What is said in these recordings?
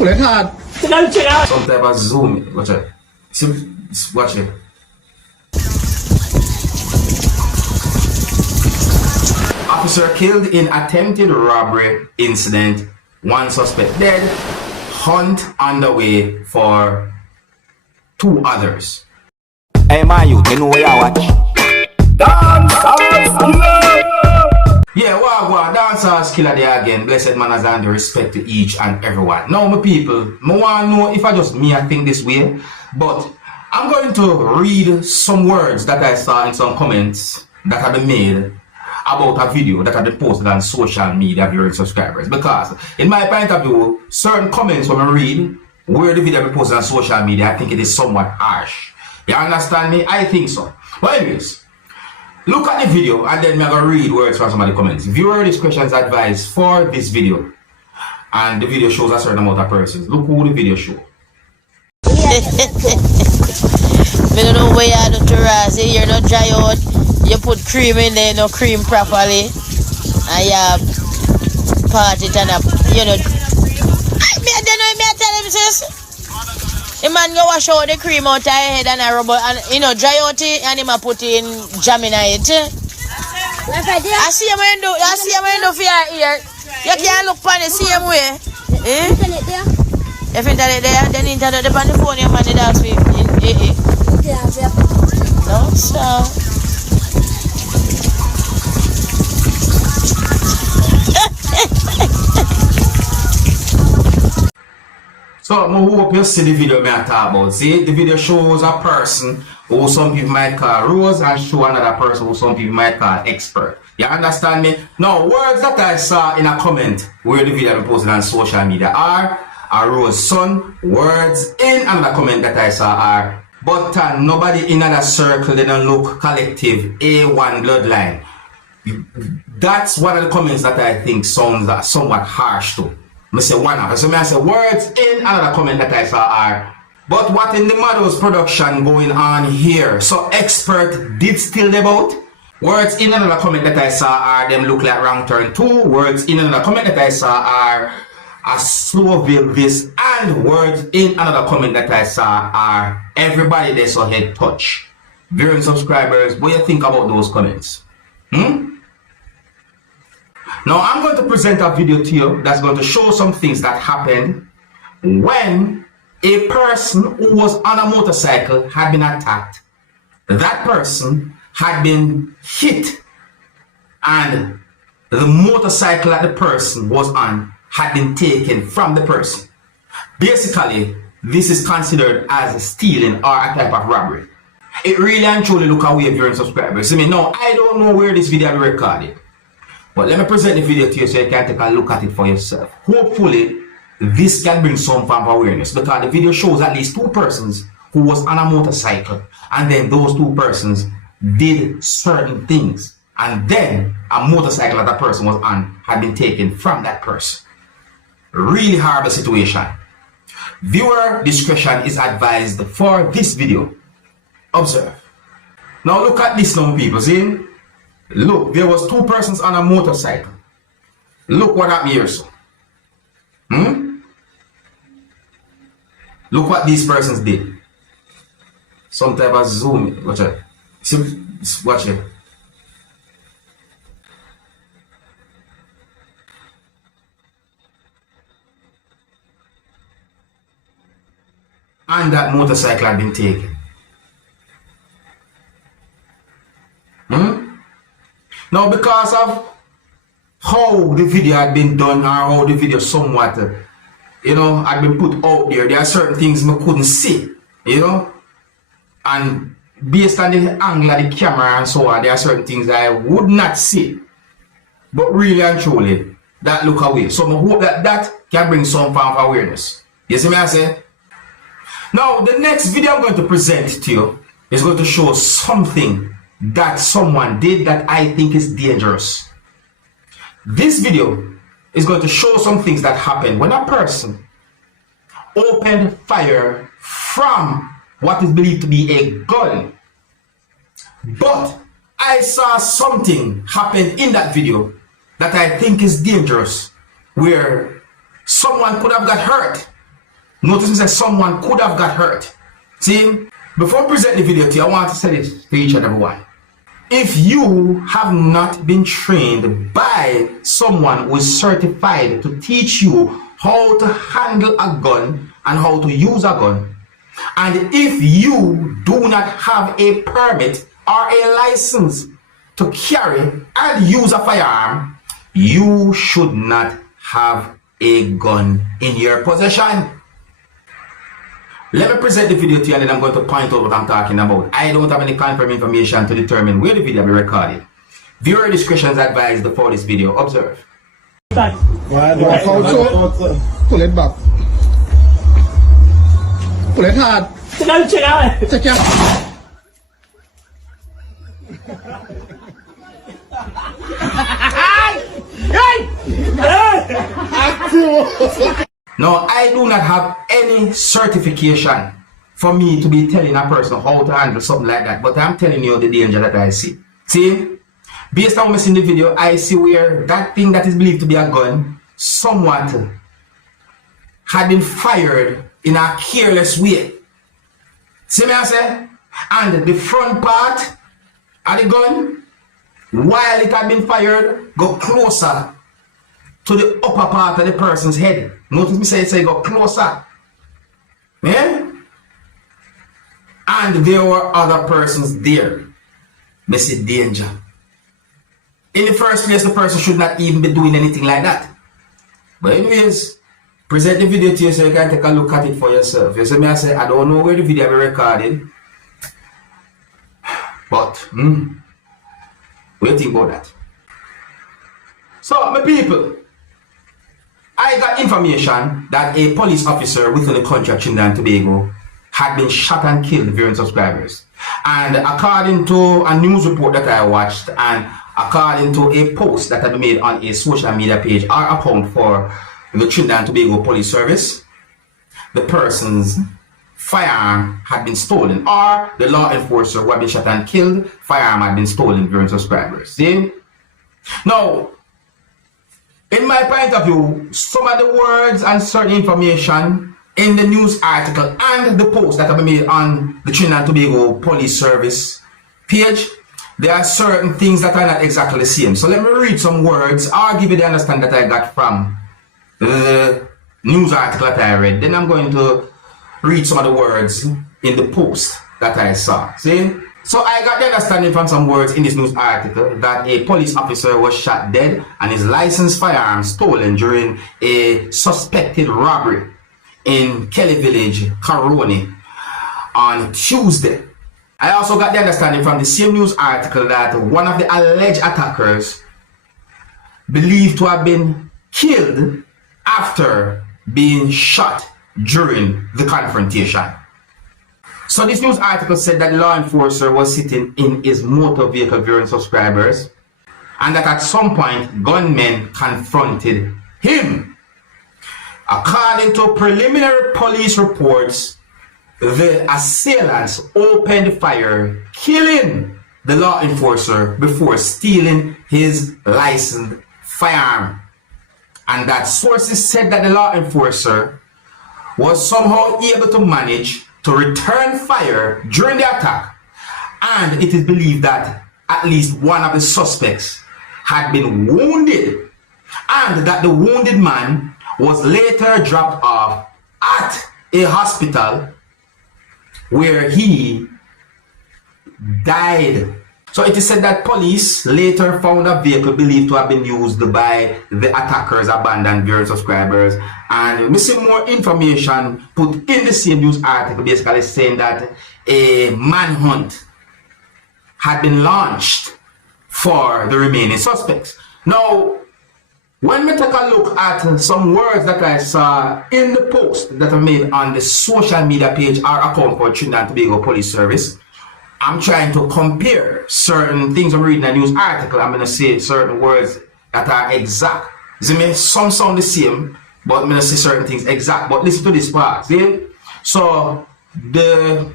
Some type of zoom. Watch it. Watch it. Officer killed in attempted robbery incident. One suspect dead. Hunt underway for 2 others. Hey man, you know where I watch? Dancehall skilla. Yeah, wow, Dancehall skilla there again. Blessed manners and respect to each and everyone. Now, my people, I want to know if I just me, I think this way. But I'm going to read some words that I saw in some comments that have been made about a video that have been posted on social media viewing subscribers. Because in my point of view, certain comments when I read where the video be posted on social media, I think it is somewhat harsh. You understand me? I think so. But anyways, look at the video and then I'm going to read words from some of the comments. Viewer discretion is advised for this video. And the video shows a certain amount of persons. Look who the video shows. I don't know where you do to rise. You're not dry out. You put cream in there, no cream properly. And you part it and you know. I don't know if I tell him sis. The man go wash out the cream out of your head and a rubber and you know dry out it and him put in jam in it. I see him when do for your ear. You can't look on the same way. Internet there? If internet there, then internet on the phone, your man did ask me. No, so. So, I hope you see the video I talk about. See, the video shows a person who some people might call Rose and show another person who some people might call expert. You understand me? Now, words that I saw in a comment where the video I posted on social media are a Rose's son. Words in another comment that I saw are but nobody in that circle they don't look collective A1 bloodline. That's one of the comments that I think sounds somewhat harsh too. I say one of so I say words in another comment that I saw are but what in the Models production going on here? So expert did still about. Words in another comment that I saw are them look like wrong turn 2. Words in another comment that I saw are a slow build this, and words in another comment that I saw are everybody they saw head touch. Viewing subscribers, what do you think about those comments? Now I'm going to present a video to you that's going to show some things that happened when a person who was on a motorcycle had been attacked. That person had been hit and the motorcycle that the person was on had been taken from the person. Basically, this is considered as stealing or a type of robbery. It really and truly look away viewing subscribers. I mean, now I don't know where this video will be recorded. But let me present the video to you so you can take a look at it for yourself. Hopefully, this can bring some form of awareness because the video shows at least 2 persons who was on a motorcycle and then those 2 persons did certain things and then a motorcycle that person was on had been taken from that person. Really horrible situation. Viewer discretion is advised for this video. Observe. Now look at this now people, see? Look, there was 2 persons on a motorcycle. Look what happened here, so. Look what these persons did. Some type of zoom. Watch it. See, watch it. And that motorcycle had been taken. Now because of how the video had been done or how the video somewhat, you know, had been put out there are certain things I couldn't see, you know. And based on the angle of the camera and so on, there are certain things I would not see. But really and truly, that look away. So I hope that that can bring some form of awareness. You see me I say? Now the next video I'm going to present to you is going to show something that someone did that I think is dangerous. This video is going to show some things that happen when a person opened fire from what is believed to be a gun. But I saw something happen in that video that I think is dangerous, where someone could have got hurt Notice me say someone could have got hurt. See, before I present the video to you, I want to say this to each and every one. If you have not been trained by someone who is certified to teach you how to handle a gun and how to use a gun, and if you do not have a permit or a license to carry and use a firearm, you should not have a gun in your possession. Let me present the video to you and then I'm going to point out what I'm talking about. I don't have any confirmed information to determine where the video will be recorded. Viewer discretion is advised before this video. Observe. Pull it back. Pull it hard. Check out. Now, I do not have any certification for me to be telling a person how to handle something like that, but I'm telling you the danger that I see. See, based on what I see in the video, I see where that thing that is believed to be a gun somewhat had been fired in a careless way. See me I say? And the front part of the gun, while it had been fired, go closer to the upper part of the person's head. Notice me say it go closer. Yeah? And there were other persons there. They see danger. In the first place, the person should not even be doing anything like that. But anyways, present the video to you so you can take a look at it for yourself. You see me I say, I don't know where the video will be recorded. But, what do you think about that? So, my people, I got information that a police officer within the country of Trinidad and Tobago had been shot and killed viewing subscribers. And according to a news report that I watched and according to a post that had been made on a social media page or account for the Trinidad and Tobago Police Service, the person's firearm had been stolen, or the law enforcer who had been shot and killed, firearm had been stolen viewing subscribers. See? Now, in my point of view, some of the words and certain information in the news article and the post that have been made on the Trinidad and Tobago Police Service page, there are certain things that are not exactly the same. So let me read some words. I'll give you the understanding that I got from the news article that I read. Then I'm going to read some of the words in the post that I saw. See? So I got the understanding from some words in this news article that a police officer was shot dead and his licensed firearm stolen during a suspected robbery in Kelly Village, Caroni on Tuesday. I also got the understanding from the same news article that one of the alleged attackers believed to have been killed after being shot during the confrontation. So this news article said that the law enforcer was sitting in his motor vehicle viewing subscribers and that at some point gunmen confronted him. According to preliminary police reports, the assailants opened fire, killing the law enforcer before stealing his licensed firearm. And that sources said that the law enforcer was somehow able to manage to return fire during the attack, and it is believed that at least one of the suspects had been wounded, and that the wounded man was later dropped off at a hospital where he died. So it is said that police later found a vehicle believed to have been used by the attackers' abandoned viewing subscribers, and we see more information put in the same news article basically saying that a manhunt had been launched for the remaining suspects. Now, when we take a look at some words that I saw in the post that I made on the social media page or account for Trinidad and Tobago Police Service, I'm trying to compare certain things. I'm reading a news article. I'm going to say certain words that are exact. See, some sound the same, but I'm going to say certain things exact. But listen to this part. See? So the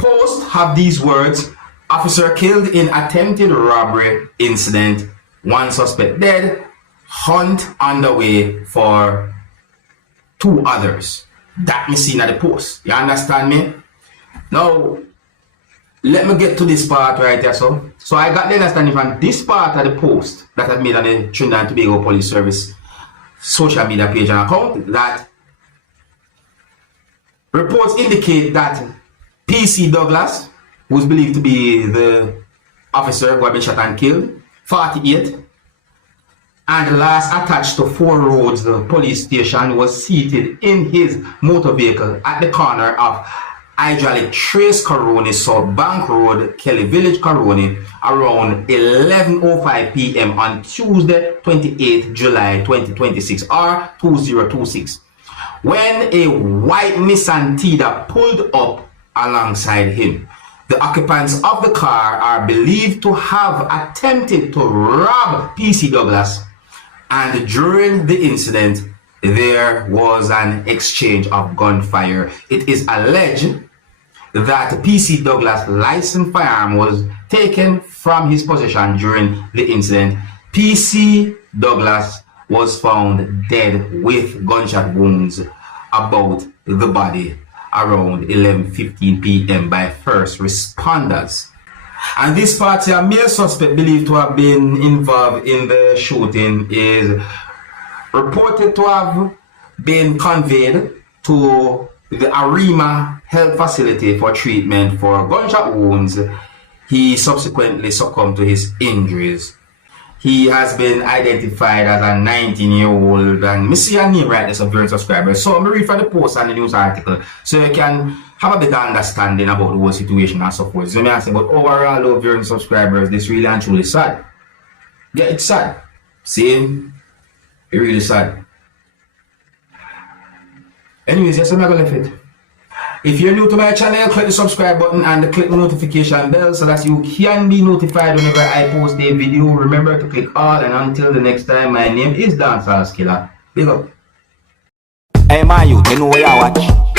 post have these words: officer killed in attempted robbery incident, one suspect dead, hunt underway for two others. that me seen at the post. You understand me? Now, let me get to this part right here. So I got the understanding from this part of the post that I've made on the Trinidad and Tobago Police Service social media page and account, that reports indicate that PC Douglas, who is believed to be the officer who had been shot and killed, 48, and last attached to Four Roads police station, was seated in his motor vehicle at the corner of Hydraulic Trace Coroni, South Bank Road, Kelly Village, Coroni, around 11:05 p.m. on Tuesday, 28 July 2026 or 2026, when a white Nissan Tida pulled up alongside him. The occupants of the car are believed to have attempted to rob PC Douglas, and during the incident, there was an exchange of gunfire. It is alleged that PC Douglas' licensed firearm was taken from his possession during the incident. PC Douglas was found dead with gunshot wounds about the body around 11:15 p.m. by first responders. And this party, a male suspect believed to have been involved in the shooting, is reported to have been conveyed to the Arima Health Facility for treatment for gunshot wounds. He subsequently succumbed to his injuries. He has been identified as a 19-year-old, and I see a name right there, so very subscribers. So I'm read from the post and the news article, so you can have a better understanding about the whole situation and so forth. So I say, but overall, though, viewing subscribers, this really and truly sad. Yeah, it's sad. See, it's really sad. Anyways, yes, I'm not gonna leave it. If you're new to my channel, click the subscribe button and click the notification bell so that you can be notified whenever I post a video. Remember to click all, and until the next time, my name is Dancehall Skilla. Big up. Hey man, you know where you watch.